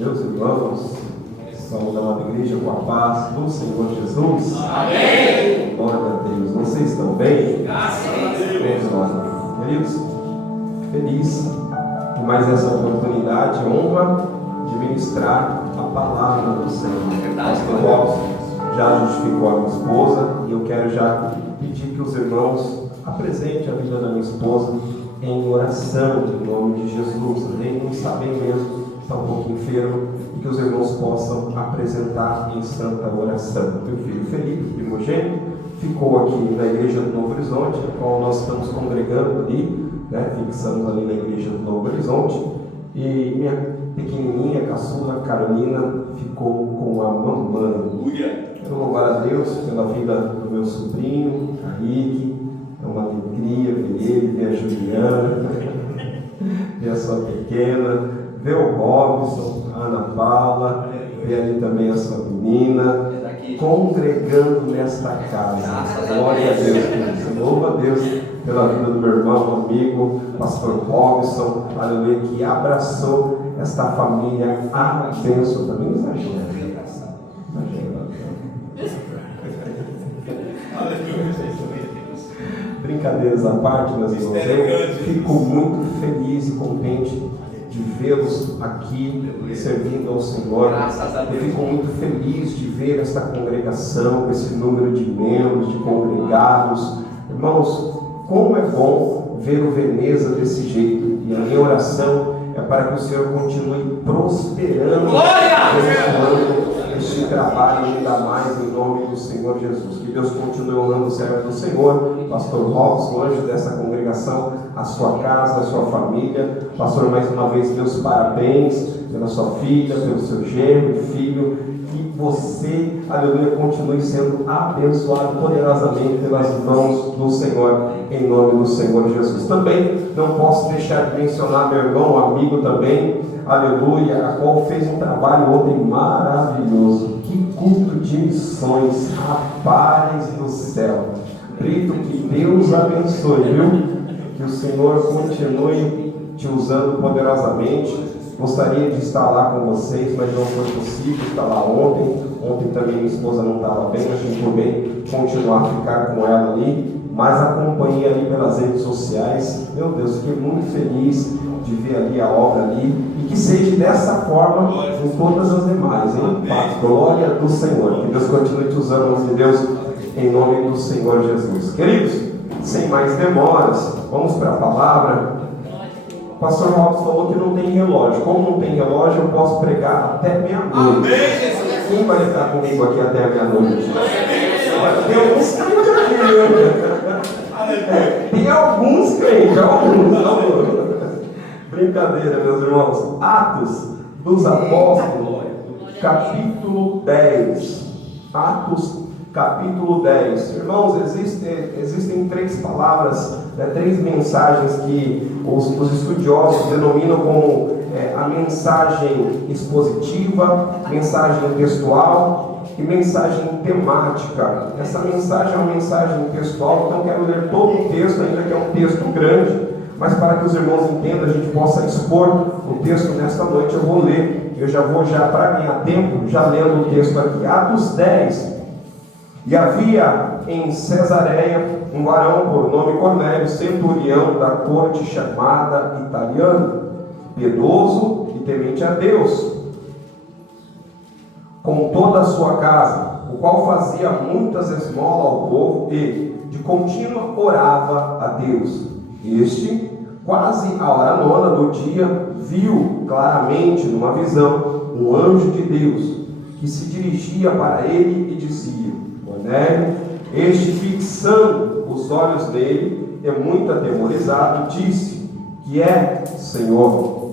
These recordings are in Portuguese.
Meus irmãos, vamos dar uma igreja com a paz do Senhor Jesus. Amém. Glória a Deus. Vocês estão bem? Graças a Deus. Queridos, feliz por mais essa oportunidade, honra de ministrar a palavra do Senhor. Verdade, Pastor Robson já justificou a minha esposa e eu quero já pedir que os irmãos apresentem a vida da minha esposa em oração, em nome de Jesus. Amém? Não está bem mesmo, está um pouco enfermo, e que os irmãos possam apresentar em santa oração. Meu filho Felipe, primogênito, ficou aqui na igreja do Novo Horizonte, a qual nós estamos congregando ali, fixamos ali na igreja do Novo Horizonte, e minha pequenininha, caçula Carolina, ficou com a mamãe. Quero louvar a Deus pela vida do meu sobrinho, Henrique. É uma alegria ver ele, ver a Juliana, ver a sua pequena, ver o Robson, a Ana Paula, ver ali também a sua menina, congregando nesta casa. Glória a Deus, queridos. Louva a Deus pela vida do meu irmão, amigo, pastor Robson, aleluia, que abraçou esta família abençoada. Também exagera. Brincadeiras à parte, meus irmãos, eu fico muito feliz e contente de vê-los aqui servindo ao Senhor. Eu fico muito feliz de ver esta congregação, esse número de membros, de congregados. Irmãos, como é bom ver o Veneza desse jeito. E a minha oração é para que o Senhor continue prosperando, abençoando este trabalho ainda mais em nome do Senhor Jesus. Que Deus continue honrando o servo do Senhor, pastor Robson, anjo dessa congregação, a sua casa, a sua família. Pastor, mais uma vez, meus parabéns pela sua filha, pelo seu genro e filho. Que você, aleluia, continue sendo abençoado poderosamente pelas mãos do Senhor, em nome do Senhor Jesus. Também não posso deixar de mencionar meu irmão, amigo também, aleluia, a qual fez um trabalho ontem maravilhoso. Que culto de missões, rapaz do céu. Brito, que Deus abençoe, viu? Que o Senhor continue te usando poderosamente. Gostaria de estar lá com vocês, mas não foi possível estar lá ontem. Ontem também minha esposa não estava bem, achei por bem continuar a ficar com ela ali. Mas acompanhei ali pelas redes sociais. Meu Deus, fiquei muito feliz de ver ali a obra ali. E que seja dessa forma em todas as demais, hein? Paz, glória do Senhor. Que Deus continue te usando, meu Deus, em nome do Senhor Jesus. Queridos, sem mais demoras, vamos para a palavra. O pastor Robson falou que não tem relógio. Como não tem relógio, eu posso pregar até meia-noite. Quem vai estar comigo aqui até meia-noite? Tem alguns crentes aqui. Tem alguns crentes, alguns. Brincadeira, meus irmãos. Atos dos Apóstolos, capítulo 10. Atos, capítulo 10. Irmãos, existem três palavras, três mensagens que os estudiosos denominam como a mensagem expositiva, mensagem textual e mensagem temática. Essa mensagem é uma mensagem textual, então quero ler todo o texto, ainda que é um texto grande, mas para que os irmãos entendam, a gente possa expor o texto nesta noite, eu vou ler. Eu já vou, para ganhar tempo, já lendo o texto aqui. Atos 10. E havia em Cesareia um varão por nome Cornélio, centurião da corte chamada Italiana, piedoso e temente a Deus, com toda a sua casa, o qual fazia muitas esmolas ao povo e de contínuo orava a Deus. Este, quase à hora nona do dia, viu claramente numa visão um anjo de Deus que se dirigia para ele e dizia: Cornélio. Este, fixando os olhos nele e muito atemorizado, disse: que é, Senhor?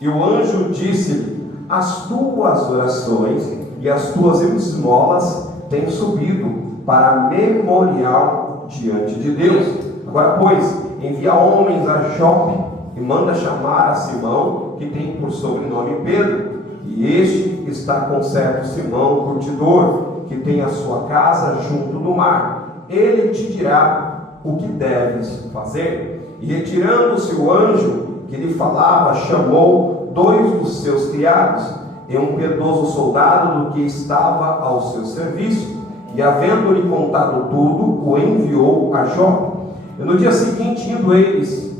E o anjo disse-lhe: as tuas orações e as tuas esmolas têm subido para memorial diante de Deus. Agora, pois, envia homens a Jope e manda chamar a Simão, que tem por sobrenome Pedro, e este está com certo Simão, curtidor, que tem a sua casa junto do mar. Ele te dirá o que deves fazer. E retirando-se o anjo que lhe falava, chamou 2 dos seus criados e um piedoso soldado do que estava ao seu serviço, e havendo-lhe contado tudo, o enviou a Jope. E no dia seguinte, indo eles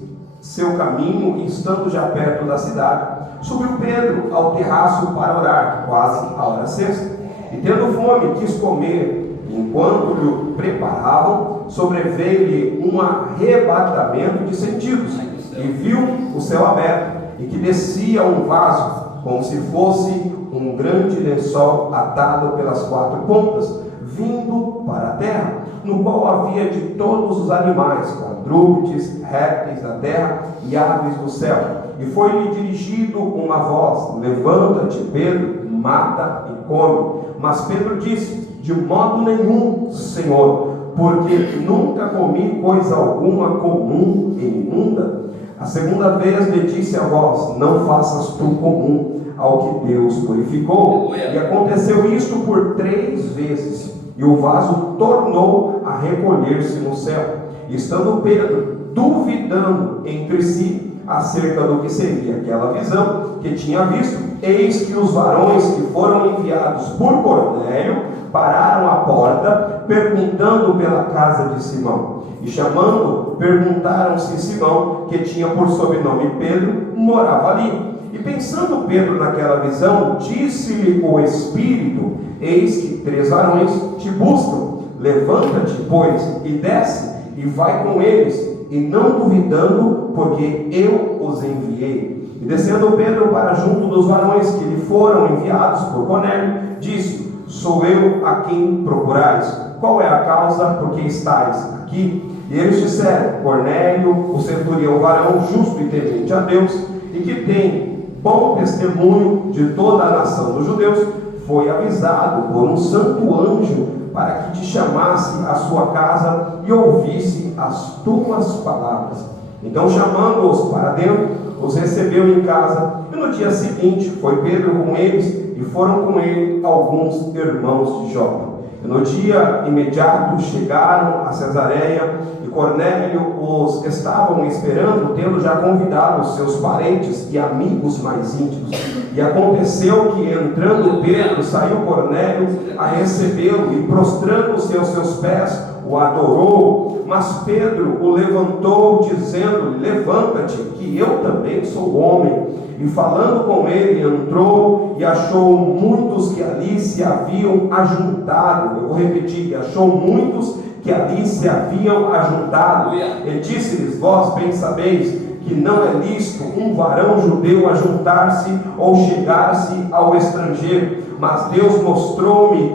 seu caminho, e estando já perto da cidade, subiu Pedro ao terraço para orar, quase a hora sexta. E tendo fome, quis comer. Enquanto lhe preparavam, sobreveio-lhe um arrebatamento de sentidos, e viu o céu aberto, e que descia um vaso, como se fosse um grande lençol atado pelas 4 pontas, vindo para a terra, no qual havia de todos os animais, quadrúpedes, répteis da terra e aves do céu. E foi-lhe dirigido uma voz: levanta-te, Pedro, mata e come. Mas Pedro disse: de modo nenhum, Senhor, porque nunca comi coisa alguma comum e imunda. A segunda vez lhe disse a voz: não faças tu comum ao que Deus purificou. E aconteceu isto por 3 vezes, e o vaso tornou a recolher-se no céu. Estando Pedro duvidando entre si acerca do que seria aquela visão que tinha visto, eis que os varões que foram enviados por Cornélio pararam à porta, perguntando pela casa de Simão. E chamando, perguntaram se Simão, que tinha por sobrenome Pedro, morava ali. E pensando Pedro naquela visão, disse-lhe o Espírito: eis que 3 varões te buscam. Levanta-te, pois, e desce, e vai com eles, e não duvidando, porque eu os enviei. E descendo Pedro para junto dos varões que lhe foram enviados por Cornélio, disse: sou eu a quem procurais. Qual é a causa por que estáis aqui? E eles disseram: Cornélio, o centurião varão justo e temente a Deus, e que tem bom testemunho de toda a nação dos judeus, foi avisado por um santo anjo para que te chamasse à sua casa e ouvisse as tuas palavras. Então, chamando-os para dentro, os recebeu em casa, e no dia seguinte foi Pedro com eles, e foram com ele alguns irmãos de Jope. E no dia imediato chegaram a Cesareia, e Cornélio os estavam esperando, tendo já convidado os seus parentes e amigos mais íntimos. E aconteceu que, entrando Pedro, saiu Cornélio a recebê-lo, e prostrando-se aos seus pés, o adorou. Mas Pedro o levantou, dizendo-lhe: levanta-te, que eu também sou homem. E falando com ele, entrou e achou muitos que ali se haviam ajuntado. Eu vou repetir: achou muitos que ali se haviam ajuntado. E disse-lhes: vós bem sabeis que não é lícito um varão judeu ajuntar-se ou chegar-se ao estrangeiro. Mas Deus mostrou-me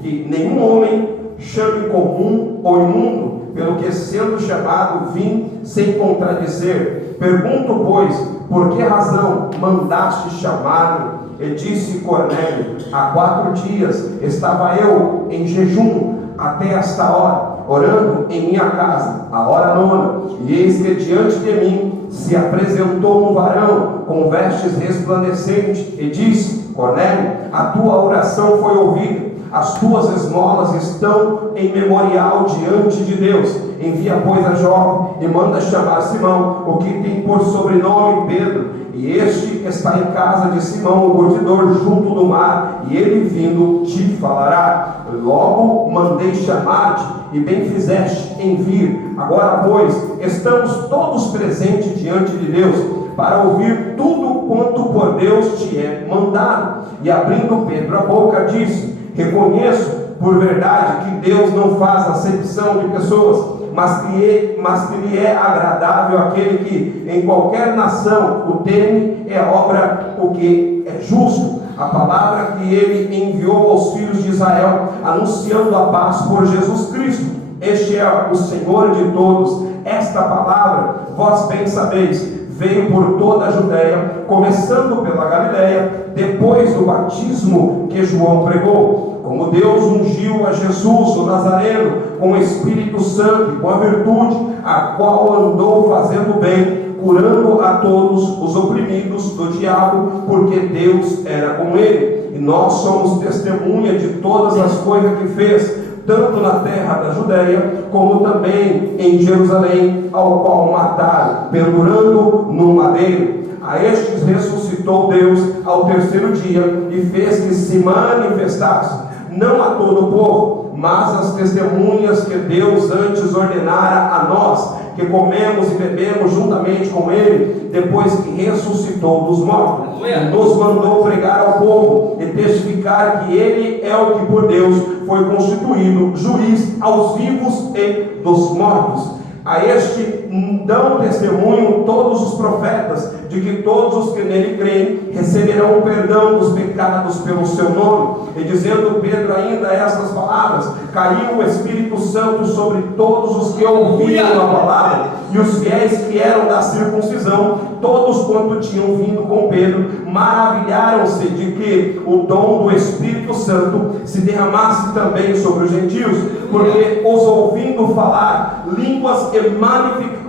que nenhum homem chame comum ou imundo, pelo que, sendo chamado, vim sem contradizer. Pergunto, pois, por que razão mandaste chamar-me? E disse Cornélio: há 4 dias estava eu em jejum até esta hora, orando em minha casa, a hora 9, e eis que diante de mim se apresentou um varão com vestes resplandecentes, e disse: Cornélio, a tua oração foi ouvida, as tuas esmolas estão em memorial diante de Deus. Envia, pois, a Jope, e manda chamar Simão, o que tem por sobrenome Pedro, e este está em casa de Simão, o curtidor, junto do mar, e ele vindo te falará. Logo mandei chamar-te, e bem fizeste em vir. Agora, pois, estamos todos presentes diante de Deus, para ouvir tudo quanto por Deus te é mandado. E abrindo Pedro a boca, disse: reconheço por verdade que Deus não faz acepção de pessoas, mas que lhe é agradável aquele que em qualquer nação o teme, é obra o que é justo. A palavra que ele enviou aos filhos de Israel, anunciando a paz por Jesus Cristo. Este é o Senhor de todos. Esta palavra, vós bem sabeis, veio por toda a Judéia, começando pela Galiléia, depois do batismo que João pregou, como Deus ungiu a Jesus, o Nazareno, com o Espírito Santo e com a virtude, a qual andou fazendo bem, curando a todos os oprimidos do diabo, porque Deus era com ele. E nós somos testemunha de todas as coisas que fez, tanto na terra da Judéia, como também em Jerusalém, ao qual mataram, pendurando no madeiro. A estes ressuscitou Deus ao terceiro dia, e fez que se manifestasse, não a todo o povo, mas as testemunhas que Deus antes ordenara a nós, que comemos e bebemos juntamente com Ele, depois que ressuscitou dos mortos. Nos mandou pregar ao povo e testificar que Ele é o que por Deus foi constituído juiz aos vivos e dos mortos. A este dão testemunho todos os profetas, de que todos os que nele creem receberão o perdão dos pecados pelo seu nome. E dizendo Pedro ainda estas palavras, caiu o Espírito Santo sobre todos os que ouviram a palavra, e os fiéis que eram da circuncisão, todos quanto tinham vindo com Pedro, maravilharam-se de que o dom do Espírito Santo se derramasse também sobre os gentios, porque os ouvindo falar línguas e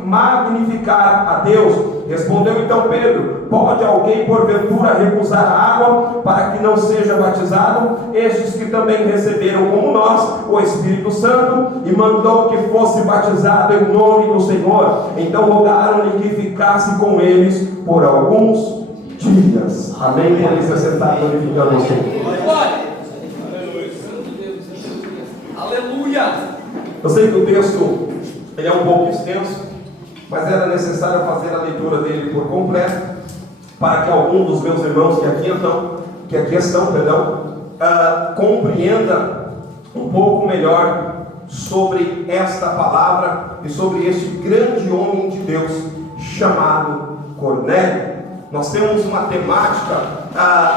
magnificar a Deus. Respondeu então Pedro: pode alguém porventura recusar a água para que não seja batizado? Estes que também receberam como nós o Espírito Santo, e mandou que fosse batizado em nome do Senhor. Então rogaram-lhe que ficasse com eles por alguns dias. Amém? Podem se sentar, glorificando o Senhor. Aleluia! Eu sei que o texto ele é um pouco extenso, mas era necessário fazer a leitura dele por completo, para que algum dos meus irmãos que aqui estão, compreenda um pouco melhor sobre esta palavra e sobre este grande homem de Deus chamado Cornélio. Nós temos uma temática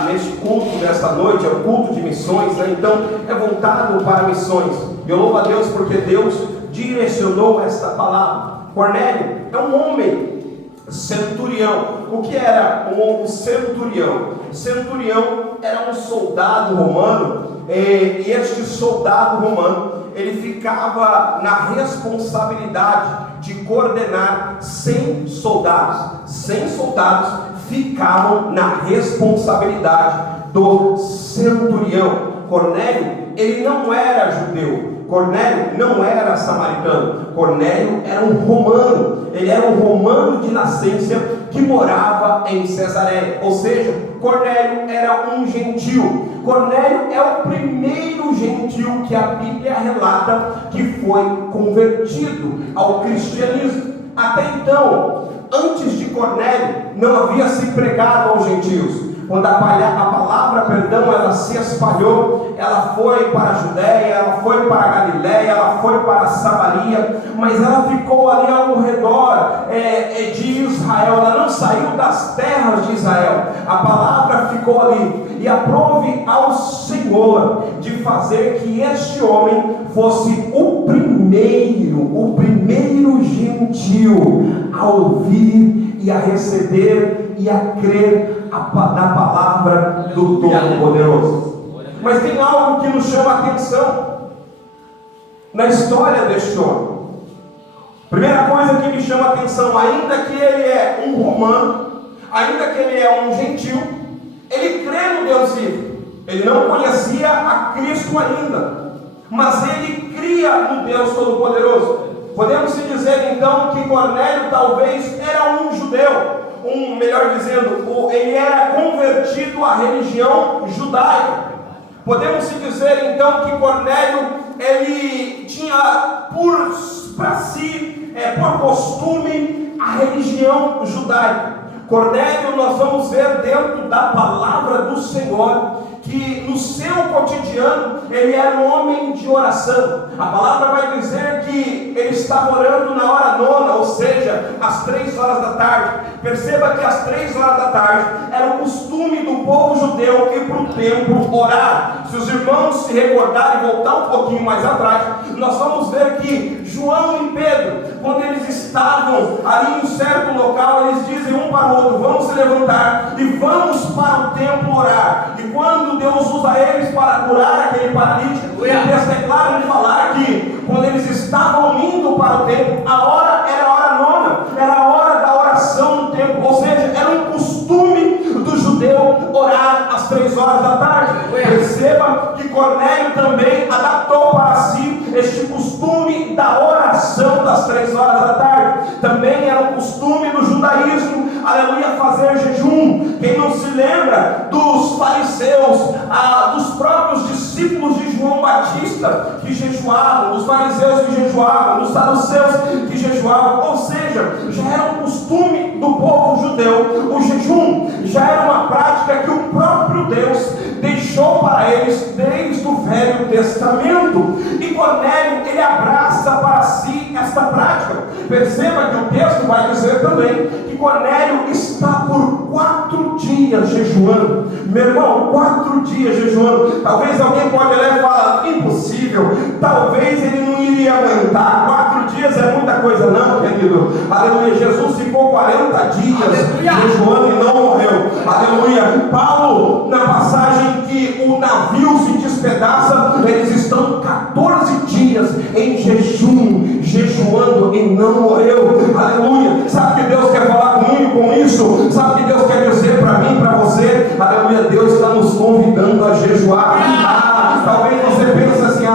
neste culto desta noite, é o culto de missões, então é voltado para missões. Eu louvo a Deus porque Deus direcionou esta palavra. Cornélio é um homem centurião. O que era um centurião? Centurião era um soldado romano, e este soldado romano, ele ficava na responsabilidade de coordenar 100 soldados. 100 soldados ficavam na responsabilidade do centurião. Cornélio, ele não era judeu. Cornélio não era samaritano. Cornélio era um romano. Ele era um romano de nascença que morava em Cesareia. Ou seja, Cornélio era um gentil. Cornélio é o primeiro gentil que a Bíblia relata que foi convertido ao cristianismo. Até então, antes de Cornélio, não havia se pregado aos gentios. Quando a palavra perdão ela se espalhou, ela foi para a Judéia, ela foi para a Galiléia, ela foi para a Samaria, mas ela ficou ali ao redor de Israel. Ela não saiu das terras de Israel. A palavra ficou ali, e aprove ao Senhor de fazer que este homem fosse o primeiro gentil a ouvir e a receber e a crer na palavra do Todo-Poderoso. Mas tem algo que nos chama a atenção na história deste homem. Primeira coisa que me chama a atenção: ainda que ele é um romano, ainda que ele é um gentil, ele crê no Deus vivo. Ele não conhecia a Cristo ainda, mas ele cria no Deus Todo-Poderoso. Podemos se dizer então que Cornélio talvez era um judeu, melhor dizendo, ele era convertido à religião judaica. Podemos se dizer então que Cornélio, ele tinha por costume a religião judaica. Cornélio, nós vamos ver dentro da palavra do Senhor que no seu cotidiano ele era um homem de oração. A palavra vai dizer que ele estava orando na hora nona, ou seja, às 3 horas da tarde. Perceba que às 3 horas da tarde era o costume do povo judeu ir para o templo orar. Se os irmãos se recordarem e voltar um pouquinho mais atrás, nós vamos ver que João e Pedro, quando eles estavam ali em um certo local, eles dizem um para o outro: vamos se levantar e vamos para o templo orar. E quando Deus usa eles para curar aquele paralítico, o texto é claro de falar que quando eles estavam indo para o templo, a hora era a hora nona, era a hora da oração no templo, ou seja, era um costume do judeu orar às 3 horas da tarde. Perceba que Cornélio também adaptou para si da oração das 3 horas da tarde. Também era um costume do judaísmo, aleluia, fazer jejum. Quem não se lembra dos fariseus, dos próprios discípulos de João Batista que jejuavam, os fariseus que jejuavam, os saduceus que jejuavam, ou seja, já era um costume do povo judeu. O jejum já era uma prática que o próprio Deus deixou para eles desde o Velho Testamento. E Cornélio, ele abraça para si esta prática. Perceba que o texto vai dizer também que Cornélio está por 4 dias jejuando. Meu irmão, 4 dias jejuando. Talvez alguém pode olhar e falar, impossível, talvez ele não iria aguentar. 4 dias é muita coisa não, querido. Aleluia, Jesus ficou 40 dias jejuando e não morreu. Aleluia. Paulo, na passagem que o navio se despedaça, eles estão 14 dias em jejum, jejuando e não morreu. Aleluia. Sabe o que Deus quer falar comigo com isso? Sabe o que Deus quer dizer para mim, para você? Aleluia. Deus está nos convidando a jejuar. Talvez você pense assim,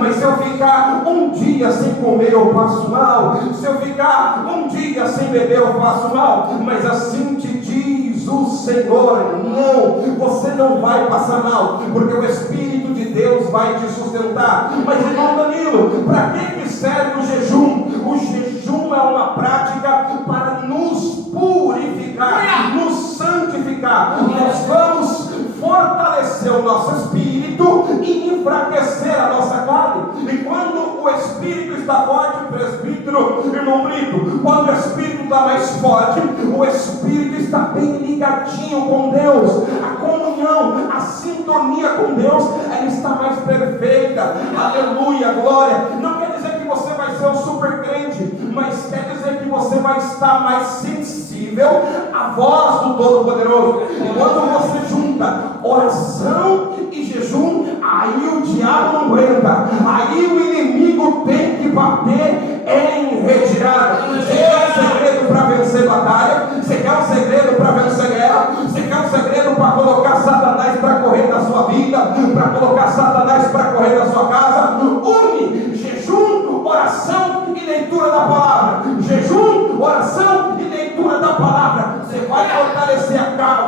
mas se eu ficar um dia sem comer eu passo mal, se eu ficar um dia sem beber eu passo mal, mas assim te diz o Senhor, não, você não vai passar mal, porque o Espírito de Deus vai te sustentar. Mas irmão Danilo, para que serve o jejum? O jejum é uma prática para nos purificar, nos santificar. Nós vamos fortalecer o nosso espírito e enfraquecer a nossa carne. E quando o espírito está forte, presbítero, irmão Brito, quando o espírito está mais forte, o espírito está bem ligadinho com Deus. A comunhão, a sintonia com Deus, ela está mais perfeita. Aleluia, glória. Não quer dizer que você vai ser um super crente, mas quer dizer que você vai estar mais sensível à voz do Todo-Poderoso. Quando você junta oração e jejum, aí o diabo não aguenta, aí o inimigo tem que bater em retirada. Você quer um segredo para vencer batalha? Você quer um segredo para vencer guerra? Você quer um segredo para colocar Satanás para correr da sua vida, para colocar Satanás para correr da sua casa? Une jejum, oração e leitura da palavra. Jejum, oração e leitura da palavra. Você vai fortalecer a carne,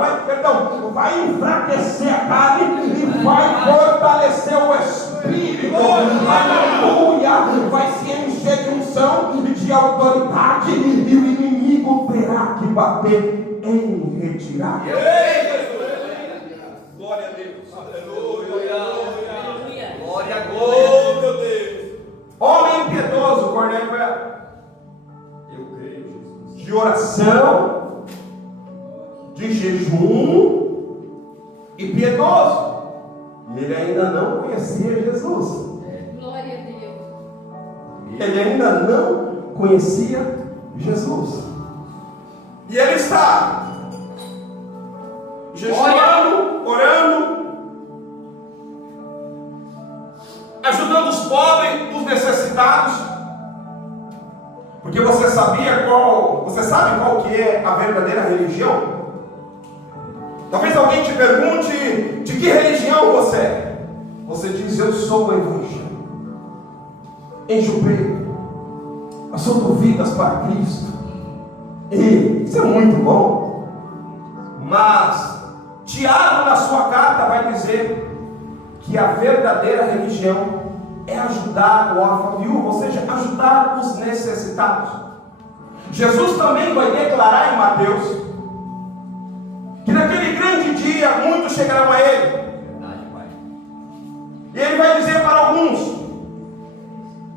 vai enfraquecer a carne e vai fortalecer o espírito. Aleluia! Vai se encher de unção e de autoridade, e o inimigo terá que bater em retirada. Glória a Deus. Aleluia. Glória a Deus, meu Deus. Homem impiedoso, Cornélio era. Eu creio, Jesus. De oração, de jejum e piedoso. E ele ainda não conhecia Jesus. Glória a Deus. Ele ainda não conhecia Jesus. E ele está jejuando, orando, ajudando os pobres, os necessitados. Porque você sabe qual que é a verdadeira religião? Talvez alguém te pergunte de que religião você é. Você diz, eu sou o Evangelho. Enche o peito. Eu sou do Vidas para Cristo. E isso é muito bom. Mas Tiago, na sua carta, vai dizer que a verdadeira religião é ajudar o órfão viúvo, ou seja, ajudar os necessitados. Jesus também vai declarar em Mateus que naquele grande dia muitos chegarão a Ele. Verdade, Pai. E Ele vai dizer para alguns: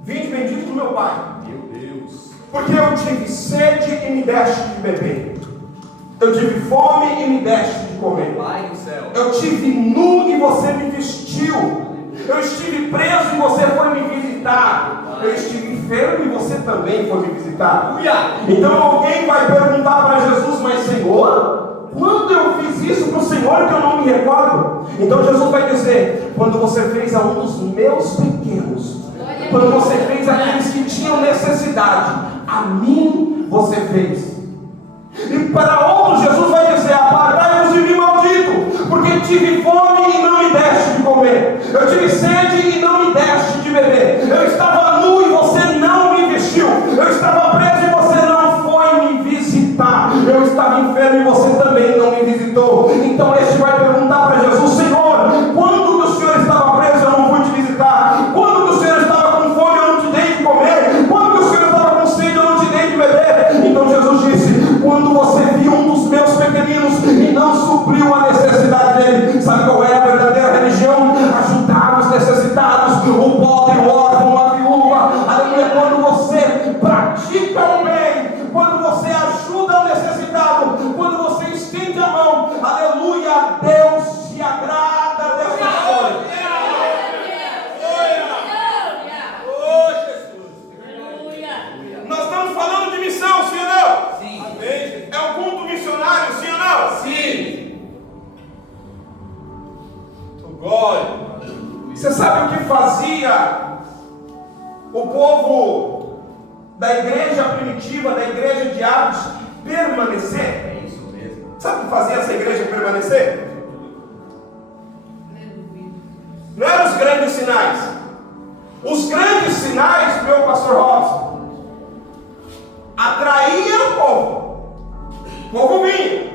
vinde bendito do meu Pai, Meu Deus. porque eu tive sede e me deste de beber, eu tive fome e me deste de comer, Pai do céu. eu tive nu e você me vestiu, eu estive preso e você foi me visitar, eu estive enfermo e você também foi me visitar. Então alguém vai perguntar para Jesus: mas Senhor, quando eu fiz isso para o Senhor que eu não me recordo? Então Jesus vai dizer: quando você fez a um dos meus pequenos, quando você fez aqueles que tinham necessidade, a mim você fez. E para outros Jesus vai dizer: apartai-vos de mim, maldito, porque tive fome e não me deste de comer, eu tive sede e não me deste de beber, eu estava nu e você Você sabe o que fazia o povo da igreja primitiva, da igreja de Atos, permanecer? É isso mesmo. Sabe o que fazia essa igreja permanecer? Não eram os grandes sinais. Os grandes sinais, meu pastor Robson, atraíam o povo. O povo vinha.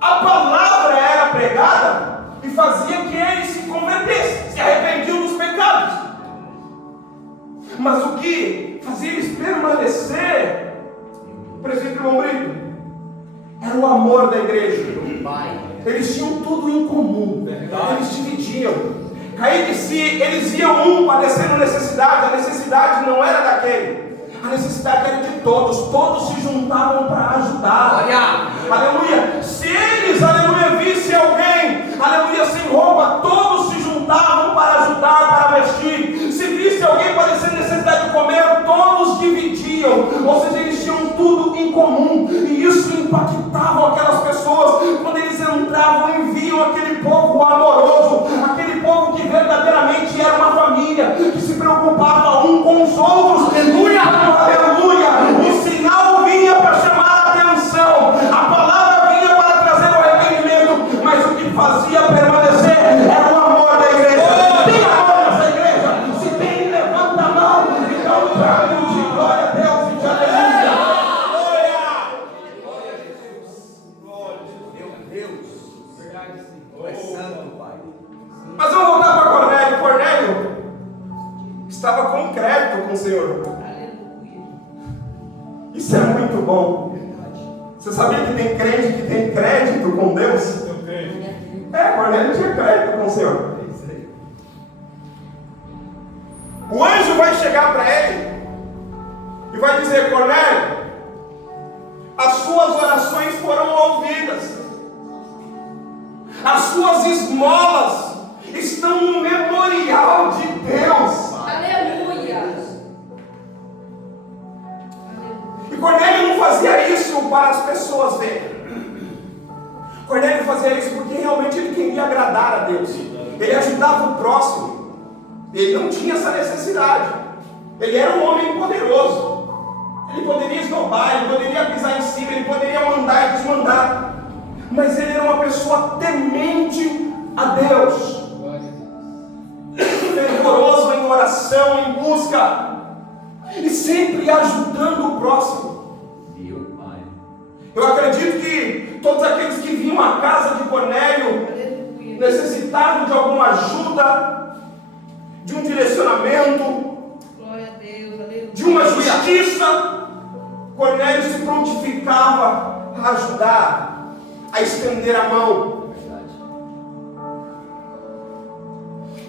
A palavra era pregada e fazia que eles se convertessem, se arrependiam dos pecados. Mas o que fazia eles permanecer, presbítero Lombrito, era o amor da igreja. Eles tinham tudo em comum. Eles dividiam. Caí de si, eles iam padecendo necessidade. A necessidade não era daquele, a necessidade era de todos. Todos se juntavam para ajudar. Aleluia. Se eles, aleluia, vissem alguém, aleluia, sem roupa, todos se juntavam para ajudar, para vestir. Se visse alguém padecendo necessidade de comer, todos dividiam. Ou seja, eles tinham tudo em comum. E isso impactava aquelas pessoas. Quando eles entravam e viam aquele povo amoroso, aquele povo que verdadeiramente era uma família, que se preocupava um com os outros. Aleluia, aleluia. O sinal vinha para chamar a atenção, a palavra vinha para trazer o arrependimento, mas o que fazia permanecer era o amor da igreja. Tem amor nessa igreja? Se tem, levanta a mão e dá um brado de glória a Deus e de aleluia. Mas vamos voltar para Cornélio. Cornélio estava concreto com o Senhor. Isso é muito bom. Você sabia que tem crente que tem crédito com Deus? Cornélio tinha crédito com o Senhor. O anjo vai chegar para ele e vai dizer: Cornélio, as suas orações foram ouvidas. As suas esmolas estão no memorial de Deus. Aleluia. E Cornélio não fazia isso para as pessoas verem. Cornélio fazia isso porque realmente ele queria agradar a Deus. Ele ajudava o próximo. Ele não tinha essa necessidade. Ele era um homem poderoso. Ele poderia esnobar, ele poderia pisar em cima, ele poderia mandar e desmandar. Mas ele era uma pessoa temente a Deus, fervoroso em oração, em busca, e sempre ajudando o próximo. Eu acredito que todos aqueles que vinham à casa de Cornélio, necessitados de alguma ajuda, de um direcionamento, de uma justiça, Cornélio se prontificava a ajudar, a estender a mão.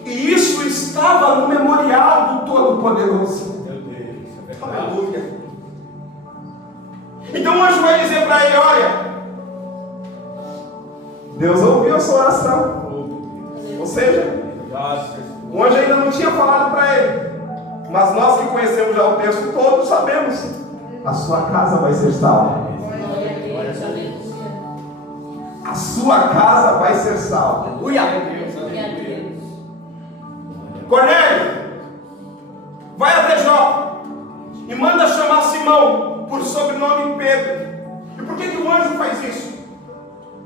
E isso estava no memorial do Todo-Poderoso. Aleluia. Então o anjo vai dizer para ele: olha, Deus ouviu a sua oração. Ou seja, o anjo ainda não tinha falado para ele, mas nós que conhecemos já o texto todo sabemos: a sua casa vai ser salva. A sua casa vai ser salva. Aleluia. Cornélio, vai até Jope e manda chamar Simão, por sobrenome Pedro. E por que o anjo faz isso?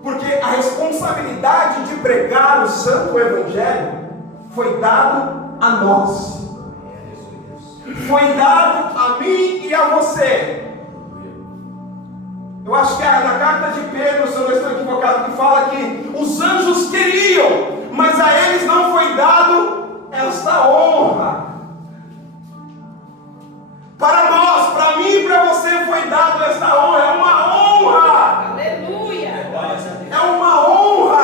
Porque a responsabilidade de pregar o santo evangelho foi dado a nós. Foi dado a mim e a você. Eu acho que é na carta de Pedro, se eu não estou equivocado, que fala que os anjos queriam, mas a eles não foi dado esta honra. Para nós, para mim e para você foi dado esta honra. É uma honra. Aleluia. É uma honra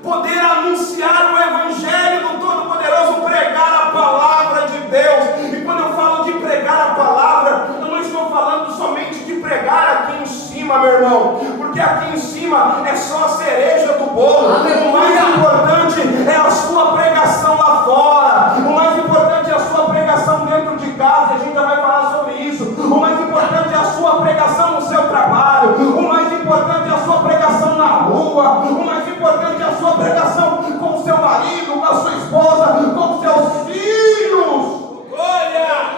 poder anunciar o evangelho do Todo-Poderoso, pregar a palavra de Deus. E quando eu falo de pregar a palavra, eu não estou falando somente de pregar aqui em cima, meu irmão, porque aqui em cima é só a cereja do bolo. O mais importante é a sua pregação lá fora. O mais importante é a sua pregação dentro de casa. A gente já vai falar sobre isso. O mais importante é a sua pregação no seu trabalho. O mais importante é a sua pregação pregação na rua, o mais importante é a sua pregação com o seu marido, com a sua esposa, com os seus filhos. Glória!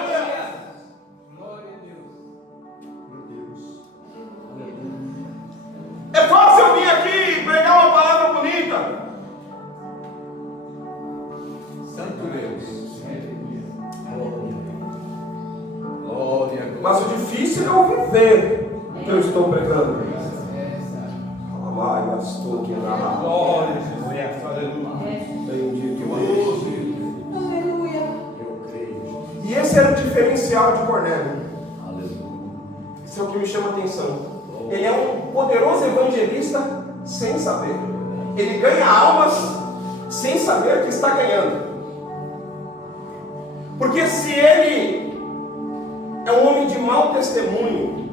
É fácil eu vir aqui e pregar uma palavra bonita. Santo Deus. Glória. Mas o difícil é eu viver o que eu estou pregando. Glória, estou aqui na Glória, Jesus. Aleluia. bendito Deus. Aleluia. Eu creio. E esse era o diferencial de Cornélio. Aleluia. Isso é o que me chama a atenção. Ele é um poderoso evangelista sem saber. Ele ganha almas sem saber que está ganhando. Porque se ele é um homem de mau testemunho,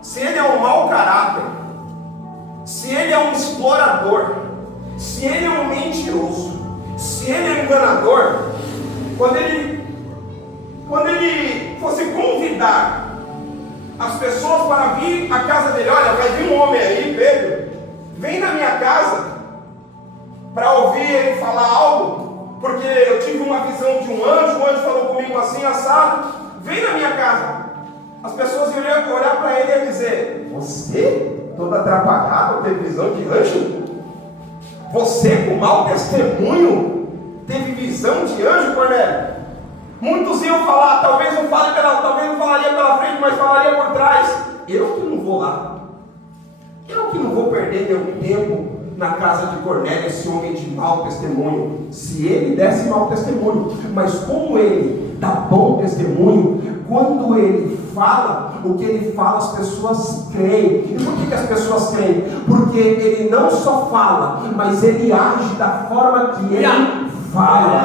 se ele é um mau caráter, se ele é um explorador, se ele é um mentiroso, se ele é um enganador, quando ele fosse convidar as pessoas para vir à casa dele, olha, vai vir um homem aí, Pedro, vem na minha casa para ouvir ele falar algo, porque eu tive uma visão de um anjo, o anjo falou comigo assim, assado, vem na minha casa. As pessoas iam olhar para ele e iam dizer, você, todo atrapalhado, teve visão de anjo? Você, com mau testemunho, teve visão de anjo, Cornélio? Muitos iam falar, talvez não falaria pela frente, mas falaria por trás. Eu que não vou lá. Eu que não vou perder meu tempo na casa de Cornélio, esse homem de mau testemunho. Se ele desse mau testemunho, mas como ele dá bom testemunho, quando ele fala, o que ele fala as pessoas creem. E por que as pessoas creem? Porque ele não só fala, mas ele age da forma que ele fala.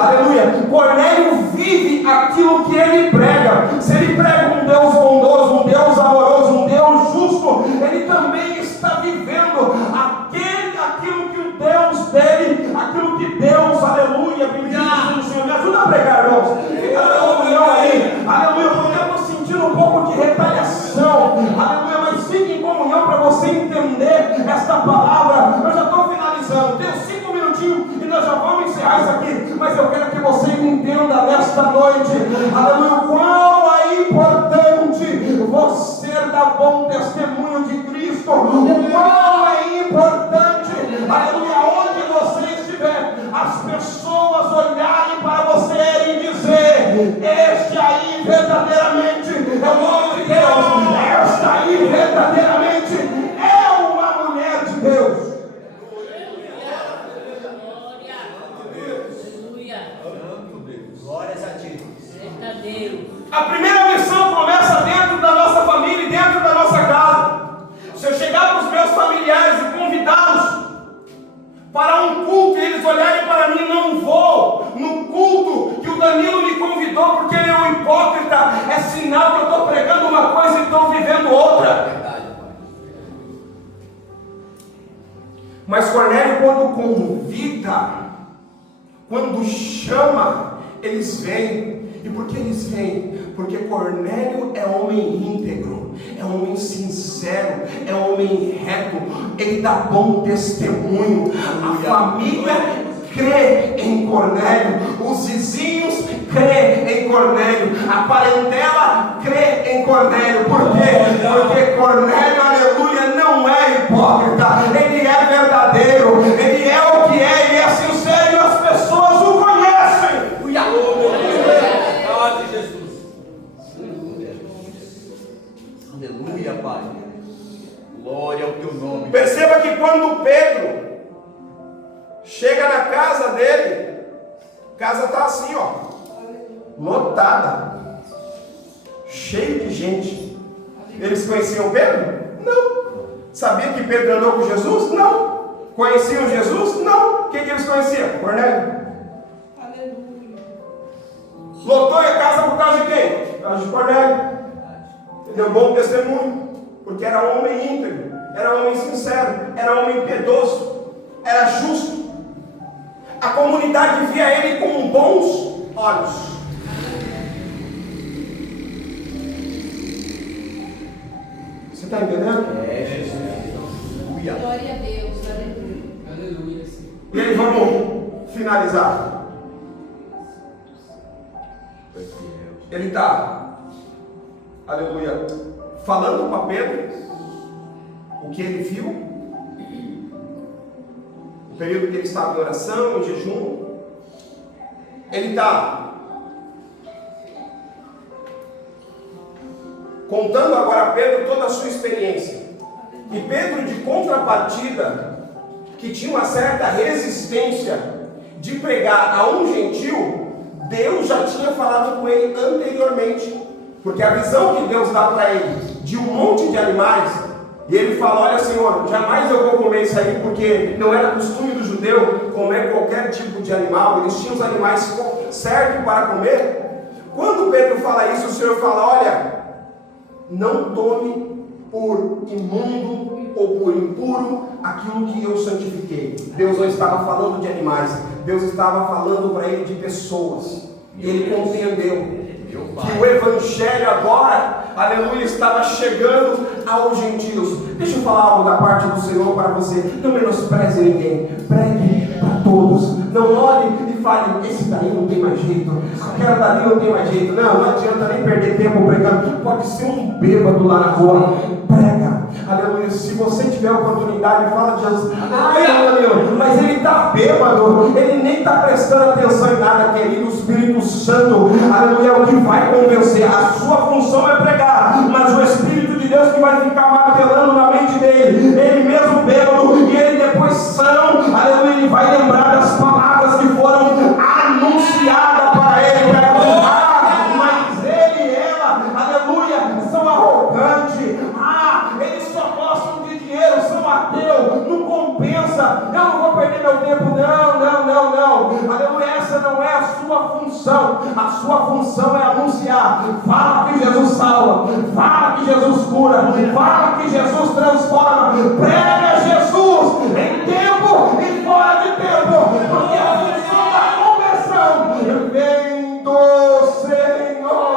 Aleluia. Cornélio vive aquilo que ele prega. Se ele prega um Deus bondoso, um Deus amoroso, um Deus justo, ele também está vivendo aquilo que o Deus dele, aquilo que Deus, aleluia, bendito Senhor. Me ajuda a pregar, irmãos. Fica na união aí. Aleluia. Eu estou sentindo um pouco de retaliação. Aleluia. Mas fique em comunhão para você entender esta palavra. Eu já estou finalizando. Tenho 5 minutinhos e nós já vamos encerrar isso aqui. Mas eu quero que você entenda nesta noite, aleluia, o quão é importante você dar bom testemunho de Cristo. O quão é importante, aleluia, onde você estiver, as pessoas olharem para você e dizer: este aí verdadeiramente é o homem de Deus, esta aí verdadeiramente é uma mulher de Deus. Glórias a Ti. A primeira missão começa dentro da nossa família e dentro da nossa casa. Se eu chegar para os meus familiares e convidá-los para um culto e eles olharem para mim, não vou no culto que o Danilo me convidou porque ele é um hipócrita, é sinal que eu estou pregando uma coisa e estou vivendo outra. Mas Cornélio, quando convida, quando chama, eles vêm. E por que eles vêm? Porque Cornélio é homem íntegro, é homem sincero, é homem reto, ele dá bom testemunho. A família crê em Cornélio, os vizinhos crê em Cornélio, a parentela crê em Cornélio. Por quê? Porque Cornélio, aleluia, não é hipócrita, ele é verdadeiro, ele é o que é, ele é sincero e as pessoas o conhecem. Aleluia, Pai. Glória ao Teu nome. Perceba que quando Pedro chega na casa dele, a casa está assim, ó, lotada, cheio de gente. Eles conheciam Pedro? Não. Sabiam que Pedro andou com Jesus? Não. Conheciam Jesus? Não. Quem que eles conheciam? Cornélio. Lotou a casa por causa de quem? Por causa de Cornélio. Ele deu bom testemunho, porque era homem íntegro, era homem sincero, era homem piedoso, era justo. A comunidade via ele com bons olhos. Você está entendendo? É, Jesus. E aí vamos finalizar. Ele está, aleluia, falando para Pedro o que ele viu, o período que ele estava em oração, em jejum. Ele está contando agora a Pedro toda a sua experiência. E Pedro, de contrapartida, que tinha uma certa resistência de pregar a um gentil, Deus já tinha falado com ele anteriormente, porque a visão que Deus dá para ele de um monte de animais, e ele fala: olha, Senhor, jamais eu vou comer isso aí, porque não era costume do judeu comer qualquer tipo de animal, eles tinham os animais certos para comer. Quando Pedro fala isso, o Senhor fala: olha, não tome por imundo ou por impuro aquilo que eu santifiquei. Deus não estava falando de animais, Deus estava falando para ele de pessoas. E ele compreendeu que o evangelho agora, aleluia, estava chegando aos gentios. Deixa eu falar algo da parte do Senhor para você. Não menospreze ninguém, pregue para todos. Não olhe e fale: esse daí não tem mais jeito, aquela dali não tem mais jeito. Não adianta nem perder tempo pregando. Pode ser um bêbado lá na rua, prega, aleluia. Se você tiver oportunidade, fala de Jesus. Ai, aleluia, mas ele está bêbado, ele nem está prestando atenção em nada, querido. O Espírito Santo, aleluia, é o que vai convencer. A sua função é pregar, mas o Espírito de Deus que vai ficar martelando na mente dele, ele mesmo bêbado, e ele depois são, aleluia, ele vai lembrar das palavras que foram anunciadas para ele. Mas ele e ela, aleluia, são arrogantes. Eles só gostam de dinheiro, são ateus, não compensa, eu não vou perder meu tempo. Não, aleluia, essa não é a sua função. A sua função é anunciar. Fala que Jesus salva, fala que Jesus cura, fala que Jesus transforma. Prega Jesus em tempo e fora de tempo, porque a função da conversão vem do Senhor.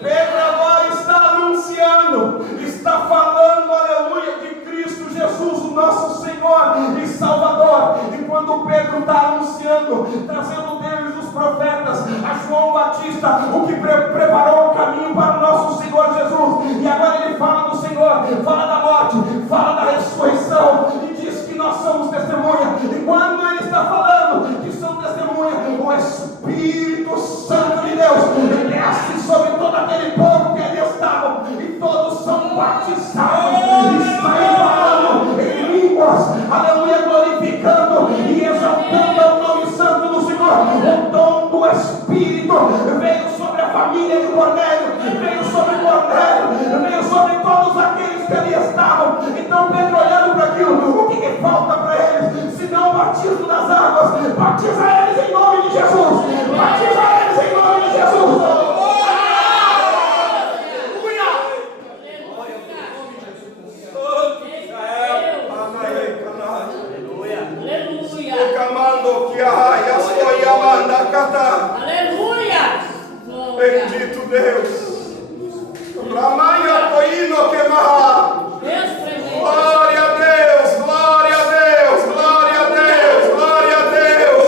Pedro agora está anunciando, está falando, aleluia, de Cristo Jesus, o nosso Senhor e Salvador. E quando Pedro está anunciando, trazendo deles os profetas, a João Batista, o que preparou o caminho para o nosso Senhor Jesus, e agora ele fala do Senhor, fala da morte, fala da ressurreição, e diz que nós somos testemunha. E quando ele está falando que somos testemunha, o Espírito Santo de Deus desce sobre todo aquele povo que ali estavam, e todos são batizados e saem falando em línguas, aleluia, glorificando e exaltando o nome santo do Senhor. O dom do Espírito veio sobre a família de Cornélio, veio sobre Cornélio, veio sobre todos aqueles que ali estavam. Então Pedro, olhando para aquilo, o que falta para eles? Se não o batismo nas águas, batiza eles em nome de Jesus, batiza eles em nome de Jesus. Aleluia! Bendito Deus. Ramaia toino queimar. Deus tremendo. Glória a Deus, glória a Deus, glória a Deus, glória a Deus,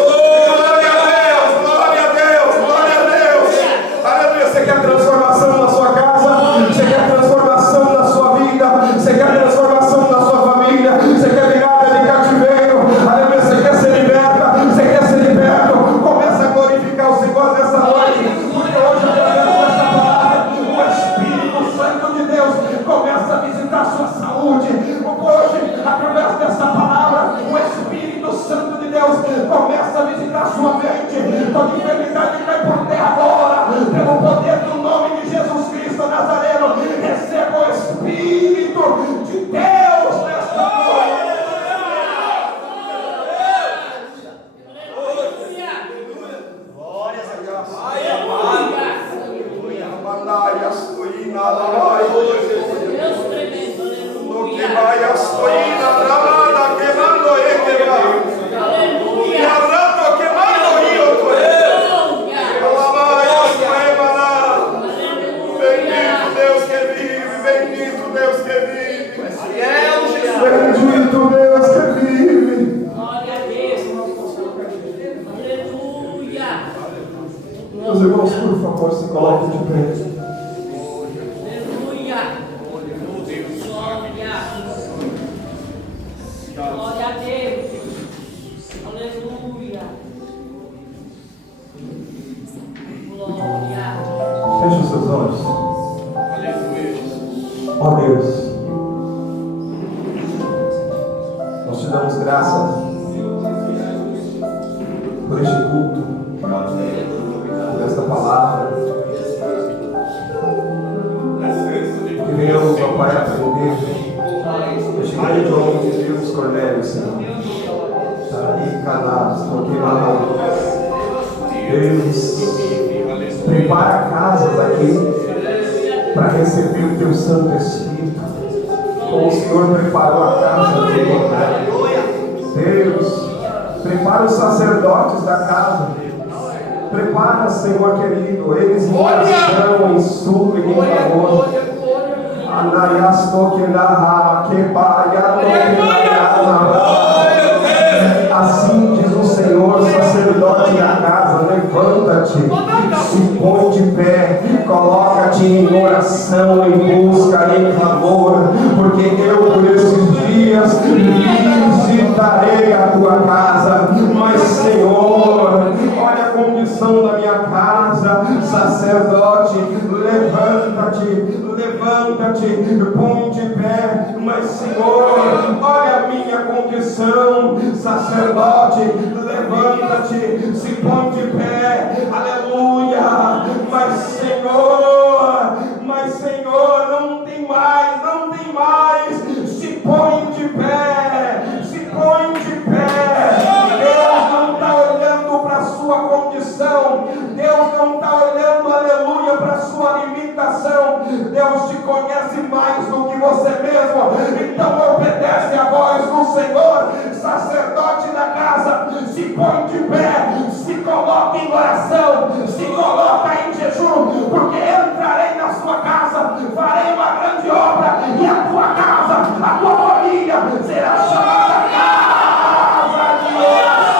glória a Deus, glória a Deus, glória a Deus. Aleluia. Você quer transformação na sua casa? Você quer transformação na sua vida? Você quer transformação na sua família? Você quer virada de cativeiro? Aleluia. Você quer ser liberta? Você quer ser liberto? Começa a glorificar o Senhor nessa noite, porque hoje, através dessa palavra, o Espírito Santo de Deus começa a visitar a sua saúde. Hoje, através dessa palavra, o Espírito Santo de Deus começa a visitar a sua mente. Toda enfermidade cai por terra agora, pelo poder do nome de Jesus Cristo Nazareno. Receba o Espírito de Deus nesta noite. Bendito Deus que vive. Ó Deus, nós te damos graças por este culto, por esta palavra, que venhamos, ó Pai, aprender este grande homem de Deus, Cornélio, Senhor. Deus, prepara casas aqui para receber o teu Santo Espírito, como o Senhor preparou a casa dele. Deus, prepara os sacerdotes da casa. Prepara, Senhor querido, eles em oração, em súplica, em favor. Assim diz o Senhor, sacerdote da casa, levanta-te, se põe de pé, coloca-te em oração, em busca, em clamor, porque eu por esses dias visitarei a tua casa. Mas Senhor, olha a condição da minha casa, sacerdote, levanta-te, põe de pé. Mas Senhor, olha a minha condição, sacerdote, levanta-te, se põe de pé, aleluia. Mas Senhor, não tem mais, se põe de pé, Deus não está olhando para a sua condição, Deus não está olhando, aleluia, para a sua limitação. Deus te conhece mais do que você mesmo. Então obedece a voz do Senhor, sacerdote da casa, se põe de pé, se coloca em oração, se coloca em jejum, porque entrarei na sua casa, farei uma grande obra, e a tua casa, a tua família será chamada casa de oração.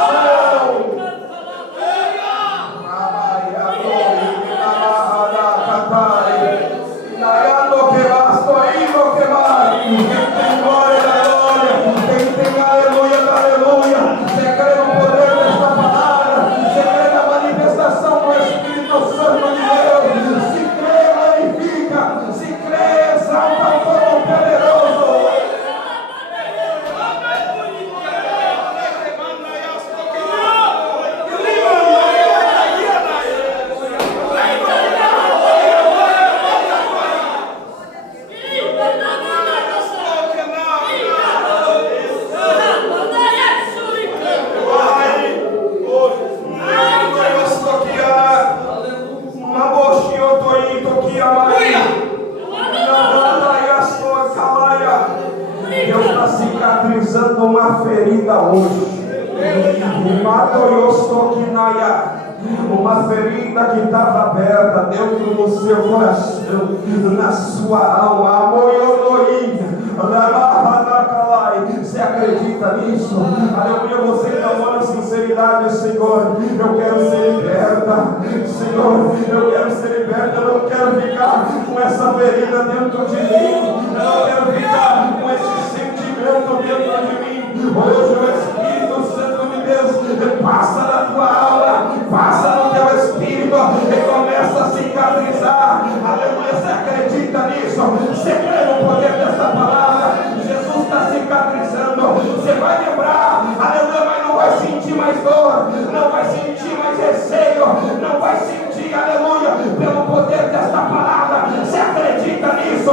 Deus está cicatrizando uma ferida hoje. Uma ferida que estava aberta dentro do seu coração, na sua alma. Você acredita nisso? Aleluia. Você clamou na sinceridade: Senhor, eu quero ser liberta. Senhor, eu quero ser liberta. Eu não quero ficar com essa ferida dentro de mim. Eu não quero ficar com esse sentimento dentro de mim. Hoje o Espírito Santo de Deus passa na tua alma, passa no teu espírito e começa a cicatrizar. Aleluia. Você acredita nisso? Você crê no poder dessa palavra? Jesus está cicatrizando. Você vai lembrar, aleluia, mas não vai sentir mais dor, não vai sentir mais receio, não vai sentir, aleluia, pelo poder desta palavra. Você acredita nisso?